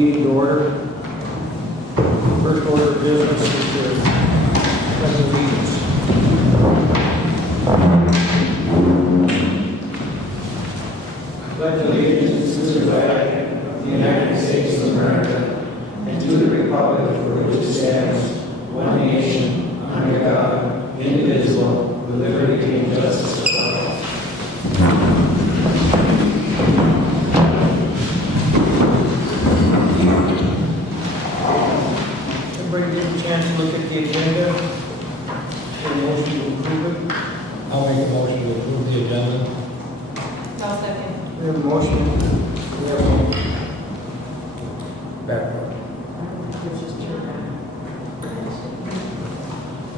meeting to order. First order of business is the pledge of allegiance. Pledge allegiance to the flag of the United States of America and to the republic for which it stands, one nation, under God, indivisible, with liberty and justice for all. Everybody get a chance to look at the agenda? Is there a motion to approve it? I'll make a motion to approve the agenda. I'll second. We have a motion. We have a Backward.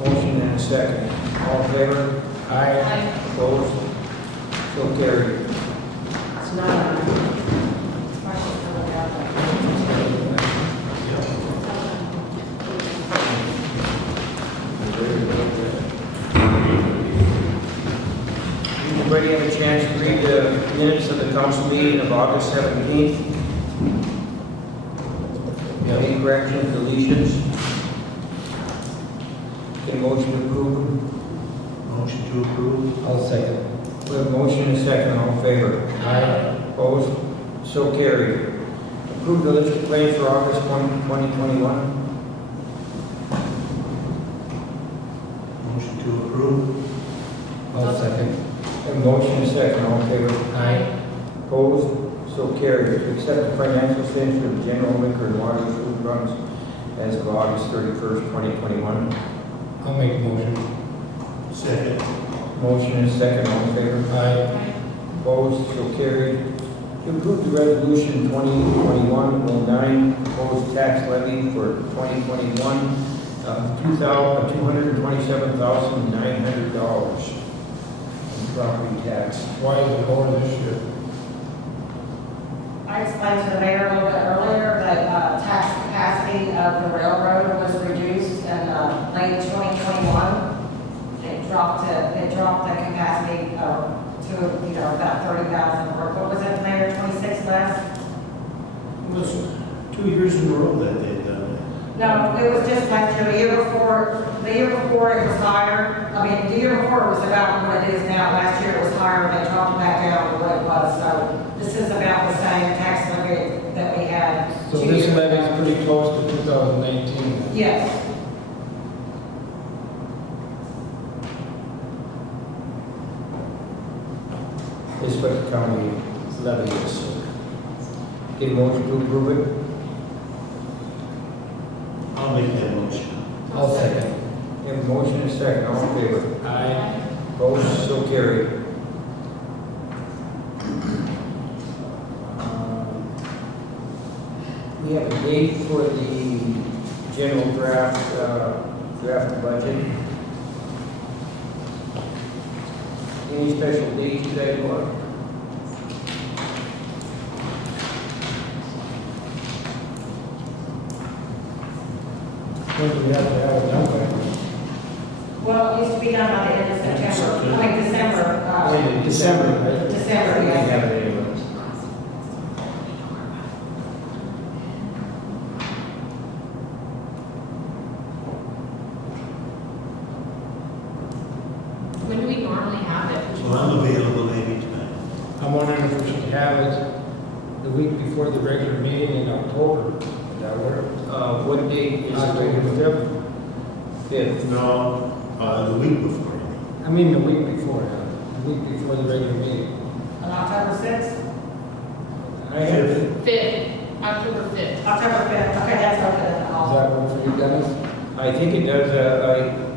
motion and a second. All in favor? Aye. Opposed? So carried. It's not on. Marshall's coming out. Everybody have a chance to read the minutes of the council meeting of August 17th? Any corrections, deletions? Okay, motion to approve. Motion to approve. I'll second. We have a motion and a second. All in favor? Aye. Opposed? So carried. Approve the list of claims for August 2021. Motion to approve. I'll second. A motion and a second, all in favor? Aye. Opposed? So carried. To accept the financial statements for the general liquor and water food runs as of August 31st, 2021. I'll make a motion. Second. Motion and a second, all in favor? Aye. Opposed? So carried. To approve the resolution 2021-09, proposed tax levy for 2021, $227,900 in property tax. Why is it more this year? I explained to the mayor a little bit earlier that tax capacity of the railroad was reduced in late 2021. It dropped the capacity to about 30,000. What was it, Mayor? 26 less? It was 2 years in a row that they'd done No, it was just last year. The year before it was higher. I mean, the year before it was about what it is now. Last year it was higher, and they dropped back down to what it was. So this is about the same tax levy that we had. So 2 this years levy ago. is pretty close to 2019. Yes. This is what the county levy is. Get a motion to approve it? I'll make that motion. I'll second. We have a motion and a second, all in favor? Aye. Opposed? So carried. We have a date for the general draft budget. Any special dates today, Laura? When do we have to have it done by? Well, it used to be done by the end of September. I mean, December. December, right? December, We yes. have it anyway. When do we normally have it? Well, I'm available maybe tonight. I'm wondering if we should have it the week before the regular meeting in October. Would that work? What date is the October regular? 5th. 5th. No, the week before. I mean the week before, the week before the regular meeting. On October 6th? I have it. 5th, October 5th. October 5th. Okay, that's okay. Does that work for you guys? I think it does.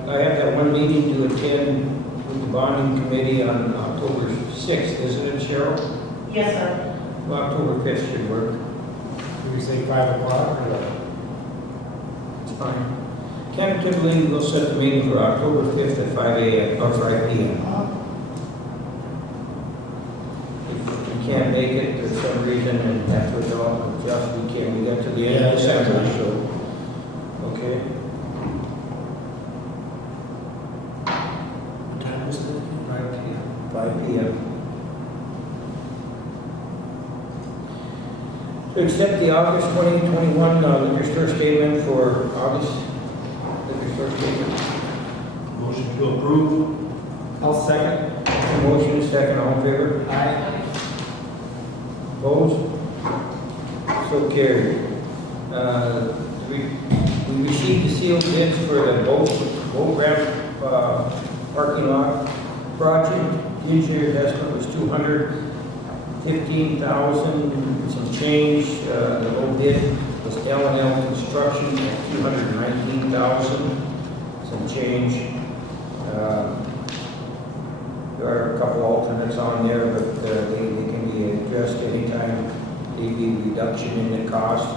I have that one meeting to attend with the bonding committee on October 6th, isn't it, Cheryl? Yes, sir. Well, October 5th should work. Do we say 5 o'clock or what? It's fine. Tentatively, we'll set the meeting for October 5th at 5 a.m. or 5 p.m. If we can't make it for some reason and have to adjust, we can. We got to the end of December, so, okay. What time is it? 5 p.m. 5 p.m. To accept the August 2021 liquor store statement for August liquor store statement. Motion to approve. I'll second. Motion is second, all in favor? Aye. Opposed? So carried. We received the sealed bids for the boat ramp parking lot project. The engineer's estimate was $215,000, some change. The low bid was L&L Construction at $219,000, some change. There are a couple alternates on there, but they can be addressed anytime. There'd be reduction in the cost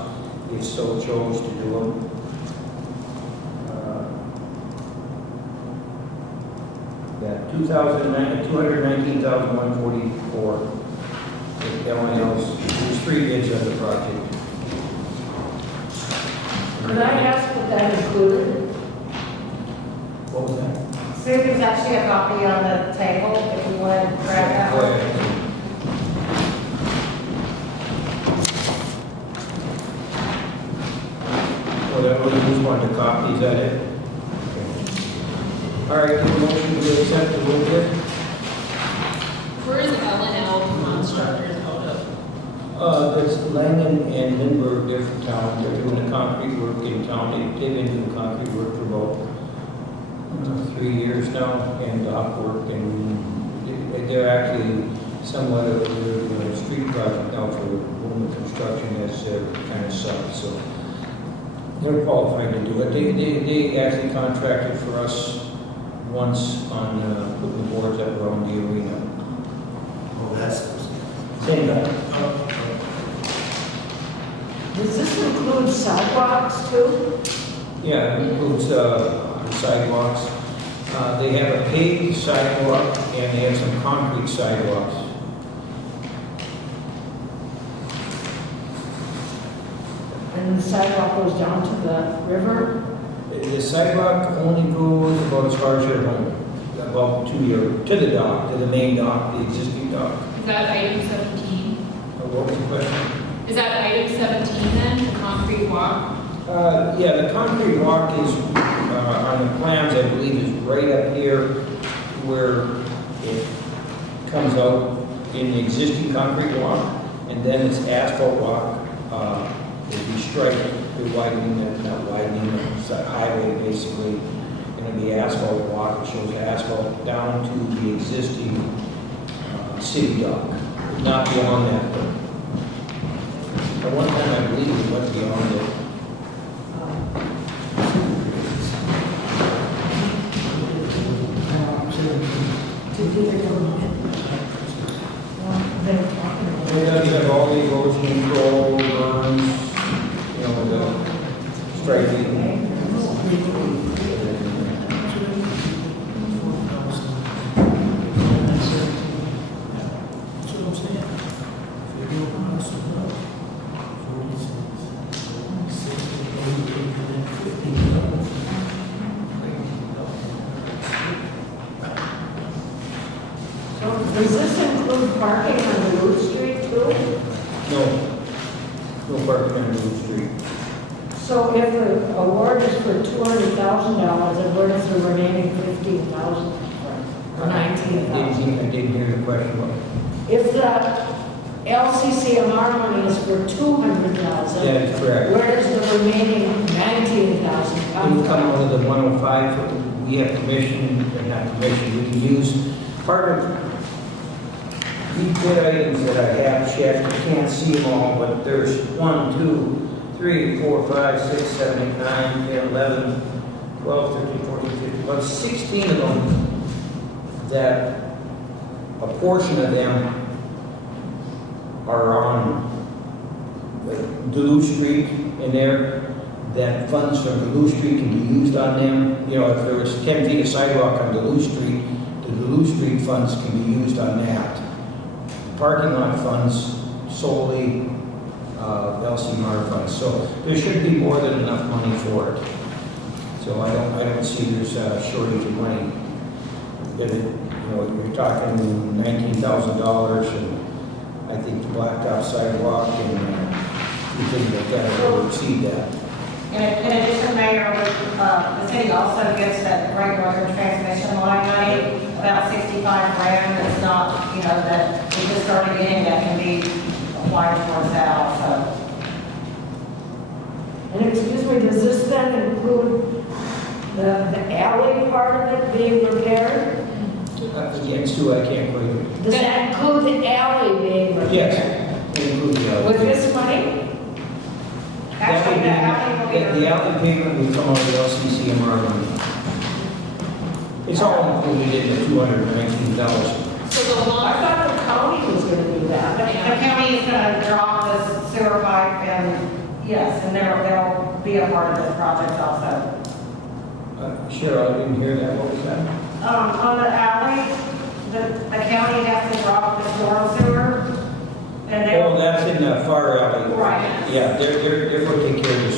if so chose to do them. Yeah, $219,144 with L&L's. There's 3 bids on the project. Could I ask what that included? What was that? So there's actually a copy on the table if you want to grab that Go one. ahead. Whatever, we just want to copy, is that it? All right, the motion to accept the low bid. Where is L&L Constructors out of? That's Langen and Lindbergh, different towns, they're doing the concrete work in town, they've been doing concrete work for about 3 years now, and dock work, and they're actually somewhat of a street project now for women construction that's kind of sucked, so they're qualified to do it. They actually contracted for us once on putting the boards up around the arena. Oh, that's. Same guy. Does this include sidewalks too? Yeah, it includes the sidewalks. They have a paved sidewalk and they have some concrete sidewalks. And the sidewalk goes down to the river? The sidewalk only goes about as far as your home, about to the dock, to the main dock, the existing dock. Is that item 17? What was the question? Is that item 17 then, the concrete walk? Yeah, the concrete walk is, on the plans, I believe, is right up here where it comes out in the existing concrete walk, and then it's asphalt walk. It'll be striped, they're widening it, not widening it, it's a highway basically, gonna be asphalt walk, it shows asphalt down to the existing city dock, not beyond that. At one time, I believe it went beyond it. To do the government. They're talking about. We have all the erosion control, burns, you know, the striping. That's what I'm saying. If you're doing us, 46, 50. So does this include parking on the Route Street too? No parking on the street. So if the award is for $200,000, then where does the remaining $15,000 or $19,000? I didn't hear the question. If the LCCMR money is for $200,000, Yeah, that's correct. where does the remaining $19,000 When come you come from? out of the 105, we have commission, or not commission, we can use part of these bid items that I have checked. I can't see them all, but there's 1, 2, 3, 4, 5, 6, 7, 8, 9, 10, 11, 12, 13, 14, 15, about 16 of them that a portion of them are on like Duluth Street in there, that funds from Duluth Street can be used on them. You know, if there was 10 feet of sidewalk on Duluth Street, the Duluth Street funds can be used on that. Parking lot funds solely LCMR funds. So there should be more than enough money for it. So I don't see there's a shortage of money. That it, you know, you're talking $19,000, and I think the blacktop sidewalk and we think that will exceed that. In addition, Mayor, the city also gets that Great Northern transmission line money, about 65 grand, that's not, that we just started getting, that can be applied towards that also. And excuse me, does this then include the alley part of it being repaired? Again, Sue, I can't quite. Does that include the alley being repaired? Yes, it includes the alley. With this money? Actually, the alley will be. The alley payment will come out of the LCCMR money. It's all included in the $219,000. So the I long, thought the county was gonna do that. The county is gonna drop this sewer pipe and, yes, and they'll be a part of this project also. Cheryl, I didn't hear that. What was that? On the alley, the county has to drop the storm sewer, and they. Oh, that's in the far alley. Right. Yeah, they're going to take care of the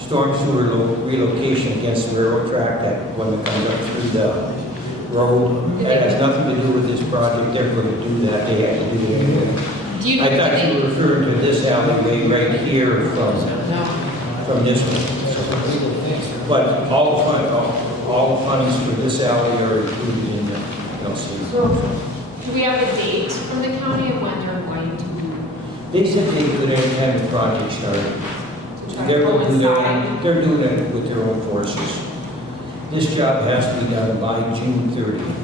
storm sewer relocation against the railroad track, that one that comes up through the road. That has nothing to do with this project. They're going to do that. They have to do it anyway. do you, I thought you were referring to this alleyway right here from this one. But all the funds for this alley are included in the LC. do we have a date from the county of when they're going to They said they could anytime the project started. try They're to going to do coincide? they're doing it with their own forces. This job has to be done by June 30th.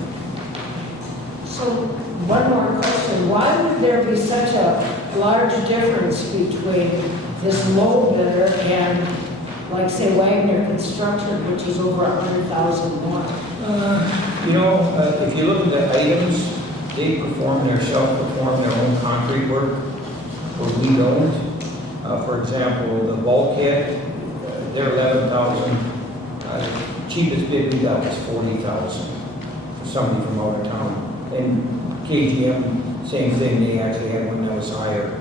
So, one more question. Why would there be such a large difference between this low bidder and, like, say, Wagner Construction, which is over 100,000 more? If you look at the items, they self-perform their own concrete work, or we don't. For example, the bulkhead, they're 11,000. Cheapest bid we got was 40,000 for somebody from out of town. And KGM, same thing, they actually had one that was higher.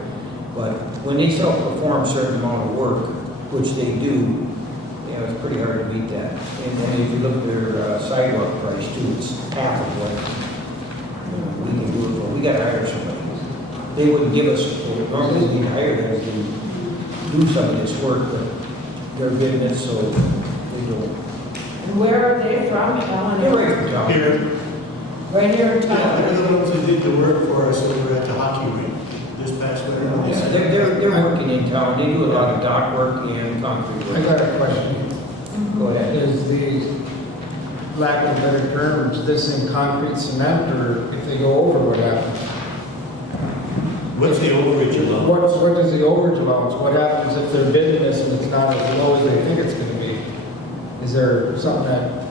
But when they self-perform a certain amount of work, which they do, it's pretty hard to beat that. And then if you look at their sidewalk price too, it's half of what we can do it for. We got to hire somebody. They wouldn't give us, normally we'd hire them to do some of this work, but they're getting it, so we don't. And where are they from? They're right from town. Here, Right here in yeah, town? they're the ones that did the work for us over at the hockey rink this past winter. Yeah, they're working in town. They do a lot of dock work and concrete I work. got a question. Go ahead. Is the, lack of better terms, this in concrete cement, or if they go over, what happens? What's the overage amount? What is the overage allowance? What happens if they're bidding this and it's not as low as they think it's gonna be? Is there something that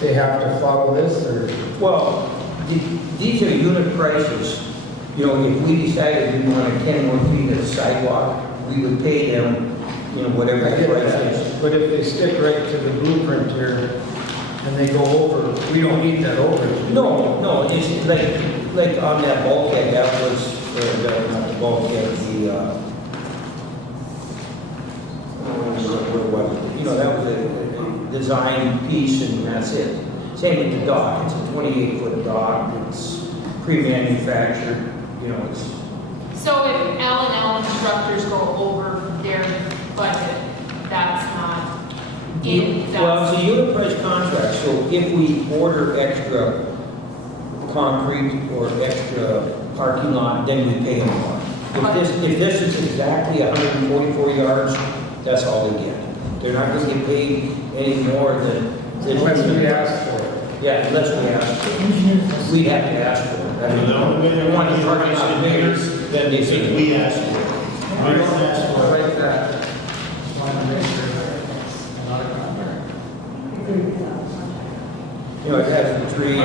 they have to follow this, or? Well, these are unit prices. If we decided we wanted 10 more feet of sidewalk, we would pay them, whatever I the get price that. is. But if they stick right to the blueprint here and they go over, we don't need that overage. No, it's like on that bulkhead, that was, not the bulkhead, that was a design piece and that's it. Same with the dock, it's a 28-foot dock, it's pre-manufactured, it's. So if L&L instructors go over their budget, that's not in, Well, that's, it's a unit price contract, so if we order extra concrete or extra parking lot, then we pay them more. If this is exactly 144 yards, that's all they get. They're not going to get paid any more than. Unless we ask for it. Yeah, unless we ask for it. We'd have to ask for it. I mean, The only way they want the parking lot bigger, then they If say. we ask for it. We don't ask for it. Like that. Want to make sure that it's not a contract. It has the trees,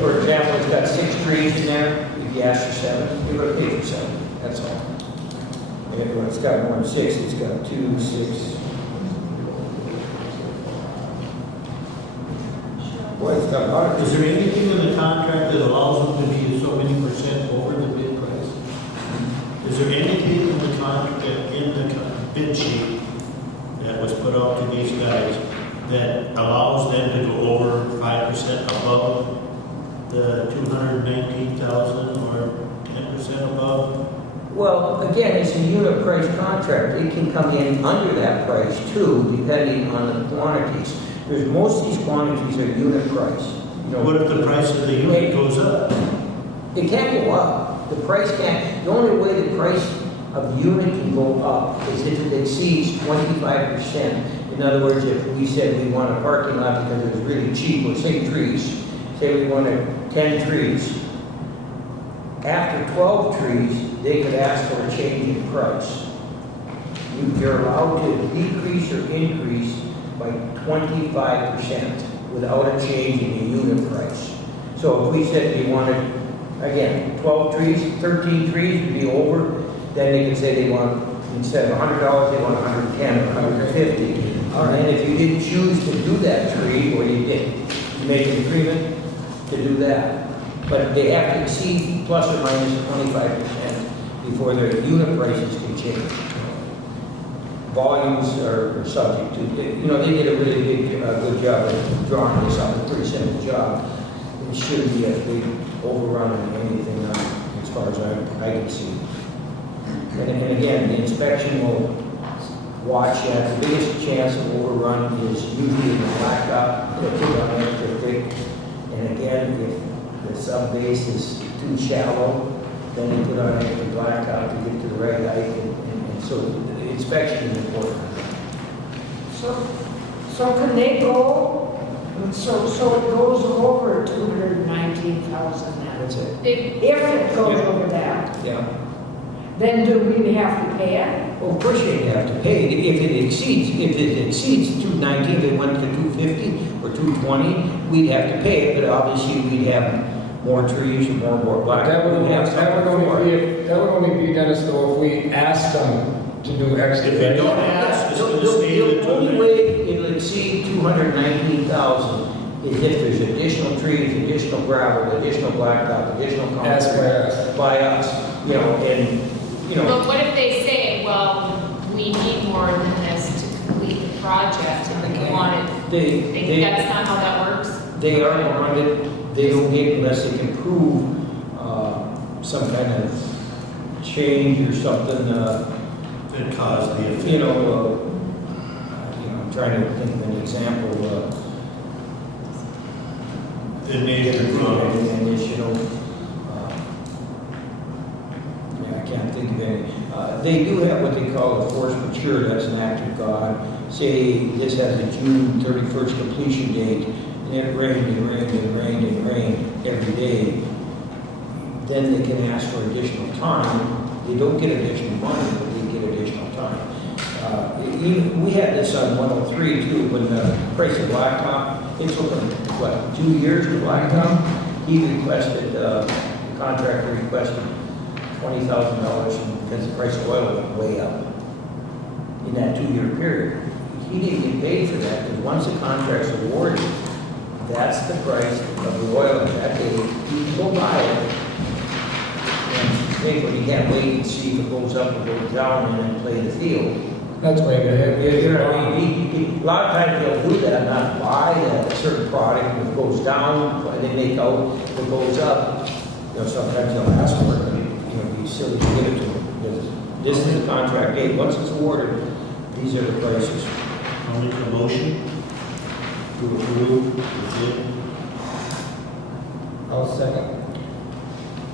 for example, it's got 6 trees in there. If you ask for 7, you're going to pay for 7. That's all. And when it's got more than 6, it's got 2, 6. Boy, it's got a lot of. Is there anything in the contract that allows them to be so many % over the bid price? Is there anything in the contract, in the bid sheet that was put out to these guys that allows them to go over 5% above the 219,000 or 10% above? Well, again, it's a unit price contract. It can come in under that price too, depending on the quantities. There's most of these quantities are unit price. You know, What if the price of the unit goes up? it can't go up. The price can't, the only way the price of the unit can go up is if it exceeds 25%. In other words, if we said we want a parking lot because it was really cheap, or say trees, say we wanted 10 trees. After 12 trees, they could ask for a change in price. You're allowed to decrease or increase by 25% without a change in the unit price. So if we said we wanted, again, 12 trees, 13 trees would be over, then they could say they want, instead of $100, they want 110 or 150. All right. And if you didn't choose to do that tree, or you didn't, you make an agreement to do that. But they have to exceed plus or minus 25% before their unit prices can change. Volumes are subject to, you know, they did a really big, good job of drawing this up, a pretty simple job. It shouldn't be a big overrun on anything as far as I can see. And again, the inspection will watch that. The biggest chance of overrun is usually in the blacktop, they put on extra thick. And again, if the sub base is too shallow, then they put on extra blacktop to get to the right height. And so the inspection is important. So can they go, so it goes over 219,000 then? That's it. If, If it goes Yeah. over that, Yeah. then do we have to pay it? Well, of course you have to pay. If it exceeds 219, they went to 250 or 220, we'd have to pay it, but obviously we'd have more trees and more black. That would We'd have something for it. only be, Dennis, though, if we asked them to do extra. If they don't ask, it's going to stay at The only way it'll exceed 219,000 is if there's additional trees, additional gravel, additional blacktop, additional Ask by concrete us. by us, you know, and, you know. but what if they say, well, we need more than this to complete the project and we want it? That's not how that works? They are bonded, they don't get unless they can prove some kind of change or something, That caused the effect. you know, I'm trying to think of an example, The major problem. and it's, you know, yeah, I can't think of any. They do have what they call a force majeure, that's an act of God. Say this has a June 31st completion date, and it rained and rained and rained and rained every day. Then they can ask for additional time. They don't get additional money, but they get additional time. We had this on 103 too, when the price of blacktop, it took them, what, 2 years to blacktop? He requested, the contractor requested $20,000 because the price of oil went way up in that 2-year period. He didn't get paid for that because once the contract's awarded, that's the price of the oil in that day. You can go buy it and pay for it. You can't wait and see if it goes up or goes down and then play the field. That's why you have. A lot of times they'll do that, not buy a certain product, and if it goes down, they make out, if it goes up, you know, sometimes they'll ask for it, but you know, be silly to give it to them. Because this is the contract date, once it's awarded, these are the prices. I'll make a motion to approve the bid. I'll second.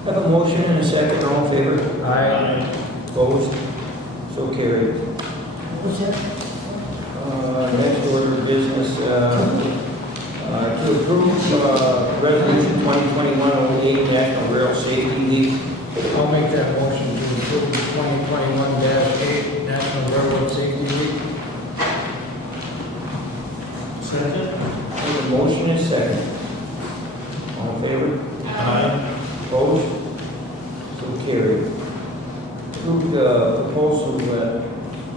Have a motion and a second, all in favor? Aye. Opposed? So carried. Was it? Next order of business, to approve resolution 2021-08 National Rail Safety Week. I'll make that motion to approve 2021-8 National Railroad Safety Week. Second? Have a motion and a second. All in favor? Aye. Opposed? So carried. Approve the proposal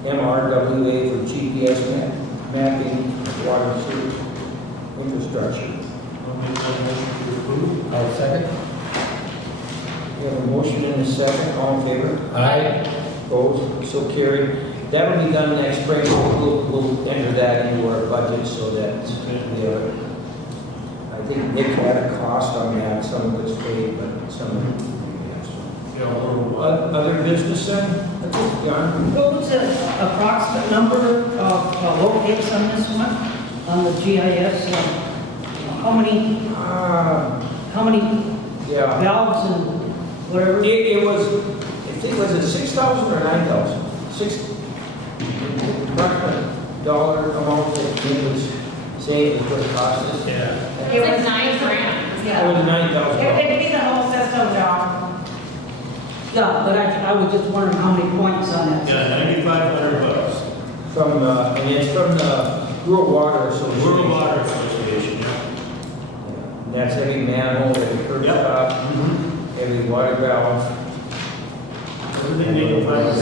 MRWA for GPS mapping of water and sewer infrastructure. I'll make that motion to approve. I'll second. We have a motion and a second, all in favor? Aye. Opposed? So carried. That'll be done next spring. We'll enter that into our budget so that, I think Nick had a cost on that, some of it's paid, but some of it, yes. Yeah, a little while. Other business then? That's it, John? What was the approximate number of locates on this one, on the GIS? How many Yeah. valves and whatever? It was, I think, was it 6,000 or 9,000? Approximate dollar amount that he was saying is what it cost us. Yeah. It was like $9,000. It Yeah. was $9,000. It'd be the whole system, John. Yeah, but I was just wondering how many points on that. Yeah, $9,500. From, and it's from the Rural Water Association. Rural Water Association, yeah. And that's every manhole, every curb Yep. stop, every water valve. Everything they can find,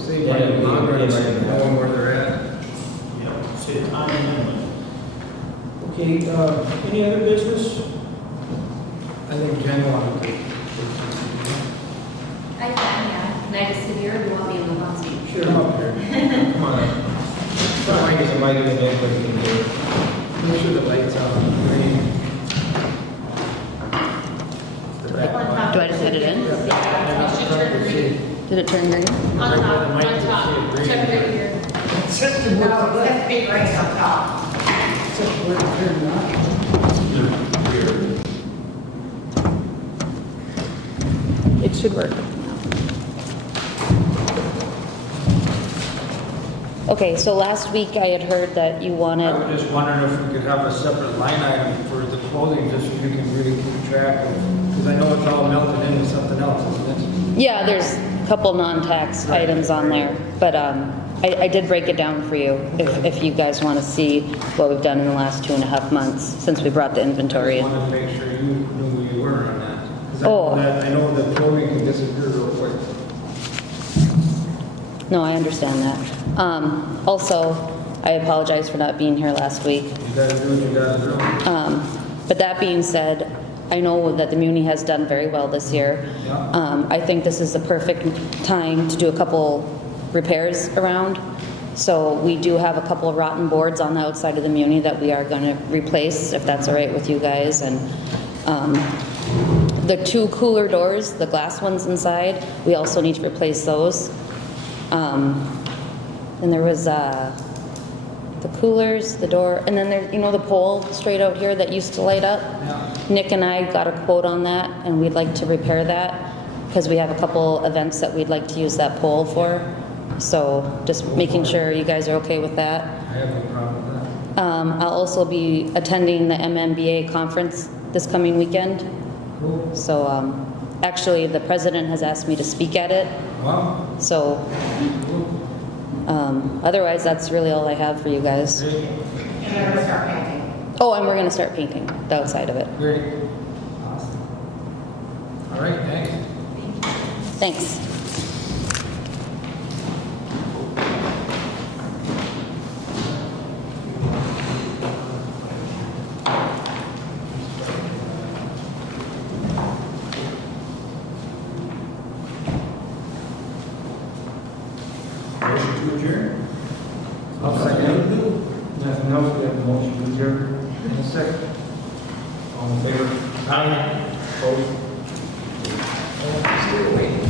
Save money in the long run by knowing where they're at. yeah, save time and money. Okay, any other business? I think Jen wanted to. I can, yeah. Can I just sit here or do you want me to move on seat? Sure. Come up here. Come on. Try to get the mic in there, but you can do it. Make sure the lights are on. Do I just hit it in? Yeah, it should turn green. Did it turn green? On top, check right here. System No, works. it's big race up top. System works very well. It should work. Okay, so last week I had heard that you I wanted, was just wondering if we could have a separate line item for the clothing, just so we can really keep track of, because I know it's all melted into something else, isn't it? yeah, there's a couple non-tax items on there, but I did break it down for you if you guys want to see what we've done in the last 2.5 months since we brought the inventory I in. wanted to make sure you knew who you were on that. 'Cause Oh. I know that clothing can disappear real quick. No, I understand that. Also, I apologize for not being here last week. You gotta do what you gotta do. But that being said, I know that the Muni has done very well this year. Yeah. I think this is the perfect time to do a couple repairs around. So we do have a couple of rotten boards on the outside of the Muni that we are going to replace, if that's all right with you guys. And the 2 cooler doors, the glass ones inside, we also need to replace those. And there was the coolers, the door, and then there, you know, the pole straight out here that used to light up. Yeah. Nick and I got a quote on that, and we'd like to repair that because we have a couple events that we'd like to use that pole for. So just making sure you guys are okay with that. I have no problem with that. I'll also be attending the MMBA conference this coming weekend. Cool. So actually, the president has asked me to speak at it. Wow. So otherwise, that's really all I have for you guys. Great. And then we'll start painting. Oh, and we're going to start painting the outside of it. Great. Awesome. All right, thanks. Thanks. Motion to adjourn? I'll second. Nothing else, we have a motion to adjourn. In a second. All in favor? Aye. Opposed? Still waiting.